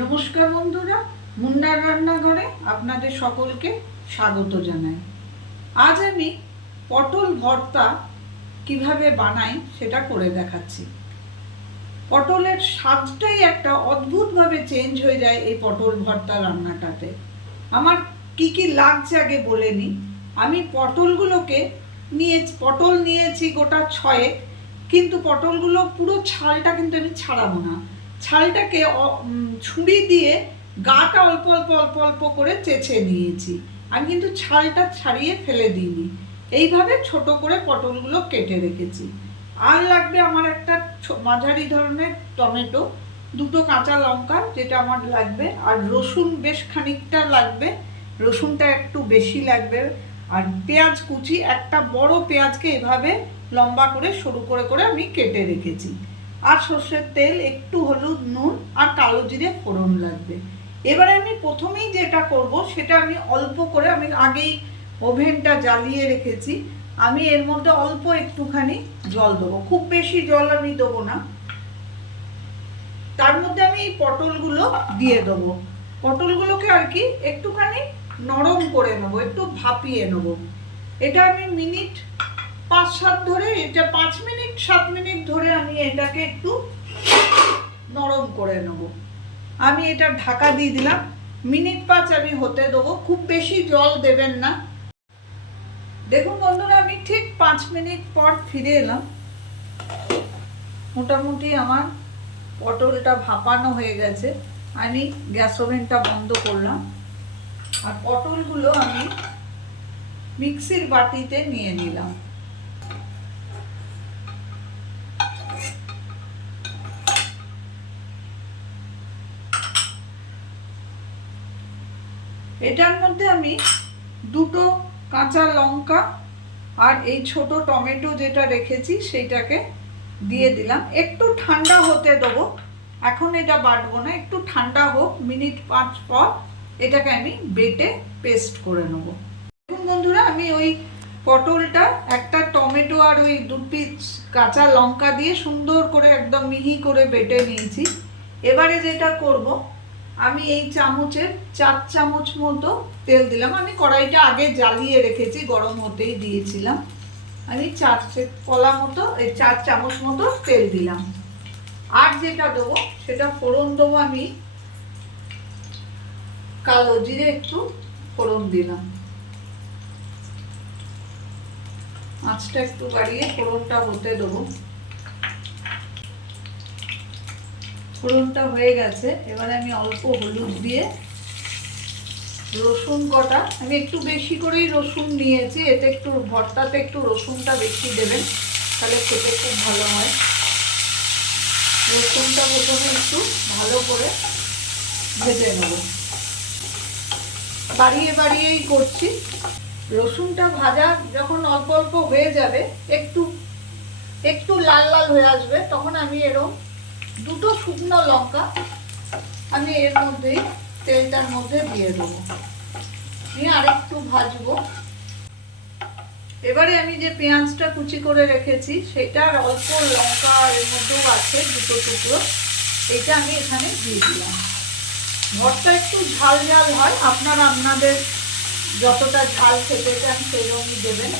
নমস্কার বন্ধুরা মুন্ডার রান্নাঘরে আপনাদের সকলকে স্বাগত জানাই। আজ আমি পটল ভর্তা কীভাবে বানাই সেটা করে দেখাচ্ছি। পটলের স্বাদটাই একটা অদ্ভুতভাবে চেঞ্জ হয়ে যায় এই পটল ভর্তা রান্নাটাতে। আমার কি কি লাগছে আগে বলে নিই আমি পটলগুলোকে নিয়ে পটল নিয়েছি গোটা ছয়েক, কিন্তু পটলগুলো পুরো ছালটা কিন্তু আমি ছাড়াবো না। ছালটাকে ছুরি দিয়ে গাটা অল্প অল্প অল্প অল্প করে চেঁচে নিয়েছি। আমি কিন্তু ছালটা ছাড়িয়ে ফেলে দিইনি। এইভাবে ছোট করে পটলগুলো কেটে রেখেছি। আর লাগবে আমার একটা মাঝারি ধরনের টমেটো, দুটো কাঁচা লঙ্কা যেটা আমার লাগবে, আর রসুন বেশ খানিকটা লাগবে। রসুনটা একটু বেশি লাগবে। আর পেঁয়াজ কুচি, একটা বড় পেঁয়াজকে এভাবে লম্বা করে, সরু করে করে আমি কেটে রেখেছি। আর সর্ষের তেল, একটু হলুদ, নুন আর কালো জিরে ফোড়ন লাগবে। এবারে আমি প্রথমেই যেটা করব, সেটা আমি অল্প করে, আমি আগেই ওভেনটা জ্বালিয়ে রেখেছি। আমি এর মধ্যে অল্প একটুখানি জল দেবো। খুব বেশি জল আমি দেবো না। তার মধ্যে আমি এই পটলগুলো দিয়ে দেবো। পটলগুলোকে আর কি একটুখানি নরম করে নেব, একটু ভাপিয়ে নেব। এটা আমি মিনিট পাঁচ সাত ধরে এটা পাঁচ মিনিট, সাত মিনিট ধরে আমি এটাকে একটু নরম করে নেব। আমি এটা ঢাকা দিয়ে দিলাম। মিনিট পাঁচ আমি হতে দেবো। খুব বেশি জল দেবেন না। দেখুন বন্ধুরা, আমি ঠিক পাঁচ মিনিট পর ফিরে এলাম। মোটামুটি আমার পটলটা ভাপানো হয়ে গেছে। আমি গ্যাস ওভেনটা বন্ধ করলাম। আর পটলগুলো আমি মিক্সির বাটিতে নিয়ে নিলাম। এটার মধ্যে আমি দুটো কাঁচা লঙ্কা আর এই ছোট টমেটো যেটা রেখেছি, সেইটাকে দিয়ে দিলাম। একটু ঠান্ডা হতে দেবো। এখন এটা বাটবো না, একটু ঠান্ডা হোক, মিনিট পাঁচ পর এটাকে আমি বেটে পেস্ট করে নেব। দেখুন বন্ধুরা, আমি ওই পটলটা, একটা টমেটো আর ওই দু পিস কাঁচা লঙ্কা দিয়ে সুন্দর করে একদম মিহি করে বেটে নিয়েছি। এবারে যেটা করব আমি এই চামচের চার চামচ মতো তেল দিলাম। আমি কড়াইটা আগে জ্বালিয়ে রেখেছি, গরম হতেই দিয়েছিলাম। আমি চার কলা মতো, এই চার চামচ মতো তেল দিলাম। আর যেটা দেবো, সেটা ফোড়ন দেবো আমি। কালো জিরে একটু ফোড়ন দিলাম। আঁচটা একটু বাড়িয়ে ফোড়নটা হতে দেবো। ফোড়নটা হয়ে গেছে, এবারে আমি অল্প হলুদ দিয়ে রসুন কটা, আমি একটু বেশি করেই রসুন নিয়েছি, এতে একটু ভর্তাতে একটু রসুনটা বেশি দেবেন, তাহলে খেতে খুব ভালো হয়। রসুনটা প্রথমে একটু ভালো করে ভেজে নেব। বাড়িয়ে বাড়িয়েই করছি। রসুনটা ভাজা যখন অল্প অল্প হয়ে যাবে, একটু একটু লাল লাল হয়ে আসবে, তখন আমি এরকম দুটো শুকনো লঙ্কা আমি এর মধ্যেই তেলটার মধ্যে দিয়ে দেবো। দিয়ে আরেকটু ভাজবো। এবারে আমি যে পেঁয়াজটা কুচি করে রেখেছি, সেটার অল্প লঙ্কা এর মধ্যেও আছে দুটো টুকরো। এটা আমি এখানে দিয়ে দিলাম। ভরটা একটু ঝাল ঝাল হয়, আপনারা আপনাদের যতটা ঝাল খেতে চান সেরকমই দেবেন।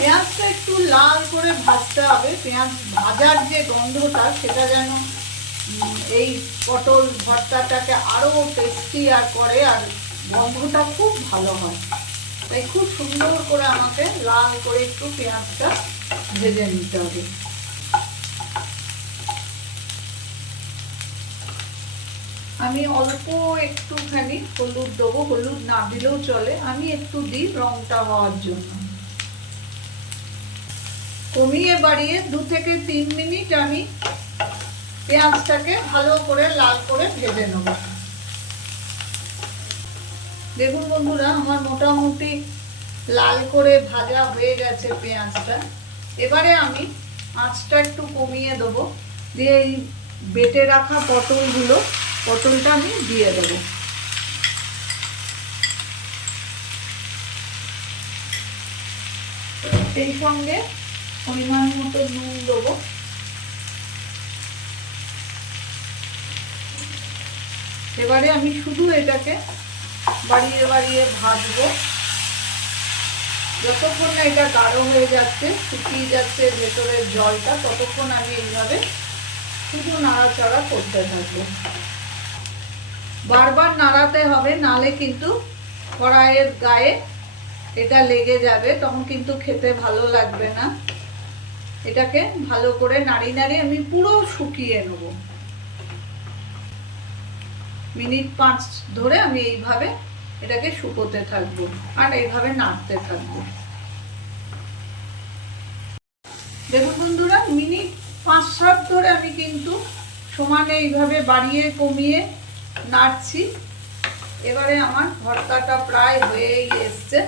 পেঁয়াজটা একটু লাল করে ভাজতে হবে। পেঁয়াজ ভাজার যে গন্ধটা, সেটা যেন এই পটল ভর্তাটাকে আরও টেস্টি আর করে, আর গন্ধটা খুব ভালো হয়। তাই খুব সুন্দর করে আমাকে লাল করে একটু পেঁয়াজটা ভেজে নিতে হবে। আমি অল্প একটুখানি হলুদ দেবো, হলুদ না দিলেও চলে। আমি একটু দিই রংটা হওয়ার জন্য। কমিয়ে বাড়িয়ে দু থেকে তিন মিনিট আমি পেঁয়াজটাকে ভালো করে লাল করে ভেজে নেব। দেখুন বন্ধুরা, আমার মোটামুটি লাল করে ভাজা হয়ে গেছে পেঁয়াজটা। এবারে আমি আঁচটা একটু কমিয়ে দেবো। দিয়ে এই বেটে রাখা পটলগুলো, পটলটা আমি দিয়ে দেবো। সেই সঙ্গে পরিমাণ মতো নুন দেবো। এবারে আমি শুধু এটাকে বাড়িয়ে বাড়িয়ে ভাজবো। যতক্ষণ না এটা গাঢ় হয়ে যাচ্ছে, শুকিয়ে যাচ্ছে ভেতরের জলটা, ততক্ষণ আমি এইভাবে শুধু নাড়াচাড়া করতে থাকব। বারবার নাড়াতে হবে, নালে কিন্তু কড়াইয়ের গায়ে এটা লেগে যাবে, তখন কিন্তু খেতে ভালো লাগবে না। এটাকে ভালো করে নাড়ি নাড়ি আমি পুরো শুকিয়ে নেব। মিনিট পাঁচ ধরে আমি এইভাবে এটাকে শুকোতে থাকব আর এইভাবে নাড়তে থাকব। দেখুন বন্ধুরা, মিনিট পাঁচ সাত ধরে আমি কিন্তু সমানে এইভাবে বাড়িয়ে কমিয়ে নাড়ছি। এবারে আমার ভর্তাটা প্রায় হয়েই এসছে।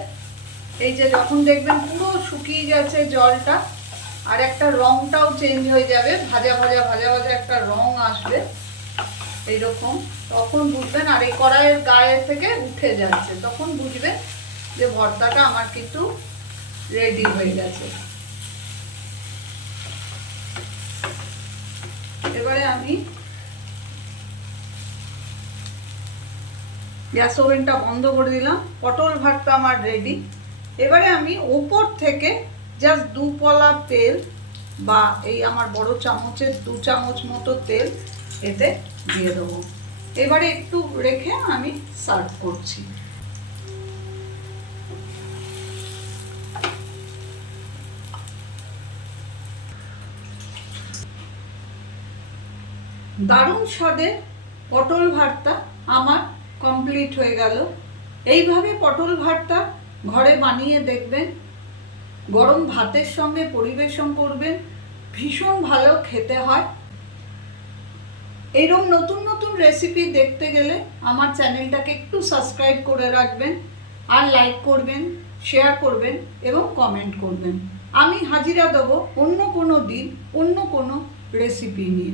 এই যে যখন দেখবেন পুরো শুকিয়ে গেছে জলটা আর একটা রংটাও চেঞ্জ হয়ে যাবে, ভাজা ভাজা ভাজা ভাজা একটা রং আসবে, এইরকম। তখন বুঝবেন, আর এই কড়াইয়ের গায়ে থেকে উঠে যাচ্ছে, তখন বুঝবেন যে ভর্তাটা আমার কিন্তু রেডি হয়ে গেছে। এবারে আমি গ্যাস ওভেনটা বন্ধ করে দিলাম, পটল ভাতটা আমার রেডি এবারে আমি ওপর থেকে জাস্ট দু পলা তেল বা এই আমার বড় চামচের দু চামচ মতো তেল এতে দিয়ে দেবো। এবারে একটু রেখে আমি সার্ভ করছি। দারুণ স্বাদের পটল ভর্তা আমার কমপ্লিট হয়ে গেল। এইভাবে পটল ভর্তা ঘরে বানিয়ে দেখবেন গরম ভাতের সঙ্গে পরিবেশন করবেন, ভীষণ ভালো খেতে হয়। এরকম নতুন নতুন রেসিপি দেখতে গেলে আমার চ্যানেলটাকে একটু সাবস্ক্রাইব করে রাখবেন, আর লাইক করবেন শেয়ার করবেন এবং কমেন্ট করবেন। আমি হাজিরা দেবো অন্য কোনো দিন অন্য কোনো রেসিপি নিয়ে।